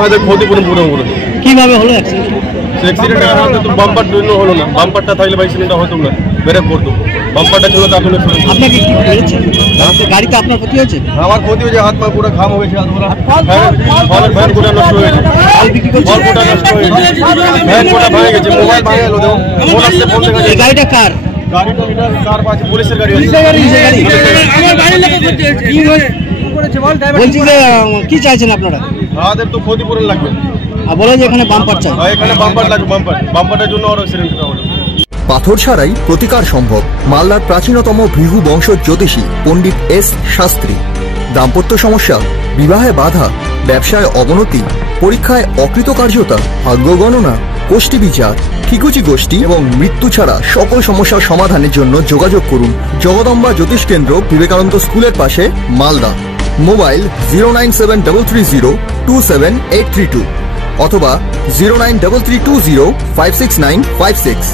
হয়তো ক্ষতিপূরণ পুরো করেছে। কিভাবে হলো অ্যাক্সিডেন্ট হয়তো তো বাম্পার জন্য হলো না, বাম্পারটা থাকলে বা অ্যাক্সিডেন্টটা হতো না, ব্রেক করতো। বাম্পারটা ছিল তো আসলে আপনাকে কি হয়েছে? গাড়িতে আপনার ক্ষতি হয়েছে? আমার ক্ষতি হয়েছে, হাত পা পুরো ঘাম হয়েছে, ফলের ভ্যান গোটা নষ্ট হয়ে গেছে, ফল গোটা নষ্ট হয়ে গেছে, ভ্যান গোটা ভেঙে গেছে, মোবাইল ভেঙে গেল। ফোন আসছে, ফোন দেখা যায়। গাড়িটা কার? গাড়িটা এটা কার আছে? পুলিশের গাড়ি আছে। বলছি যে কি চাইছেন আপনারা? আমাদের তো ক্ষতিপূরণ লাগবে। আর বলে যে এখানে বাম্পার চাই। এখানে বাম্পার লাগবে, বাম্পারটার জন্য আরো অ্যাক্সিডেন্টটা হলো। পাথর ছাড়াই প্রতিকার সম্ভব। মালদার প্রাচীনতম ভৃগু বংশ জ্যোতিষী পণ্ডিত এস শাস্ত্রী। দাম্পত্য সমস্যা, বিবাহে বাধা, ব্যবসায় অবনতি, পরীক্ষায় অকৃতকার্যতা, ভাগ্য গণনা, গোষ্ঠী বিচার, ঠিকুচি গোষ্ঠী এবং মৃত্যু ছাড়া সকল সমস্যার সমাধানের জন্য যোগাযোগ করুন জগদম্বা জ্যোতিষ কেন্দ্র, বিবেকানন্দ স্কুলের পাশে, মালদা। মোবাইল 09733027832 অথবা 09332056956।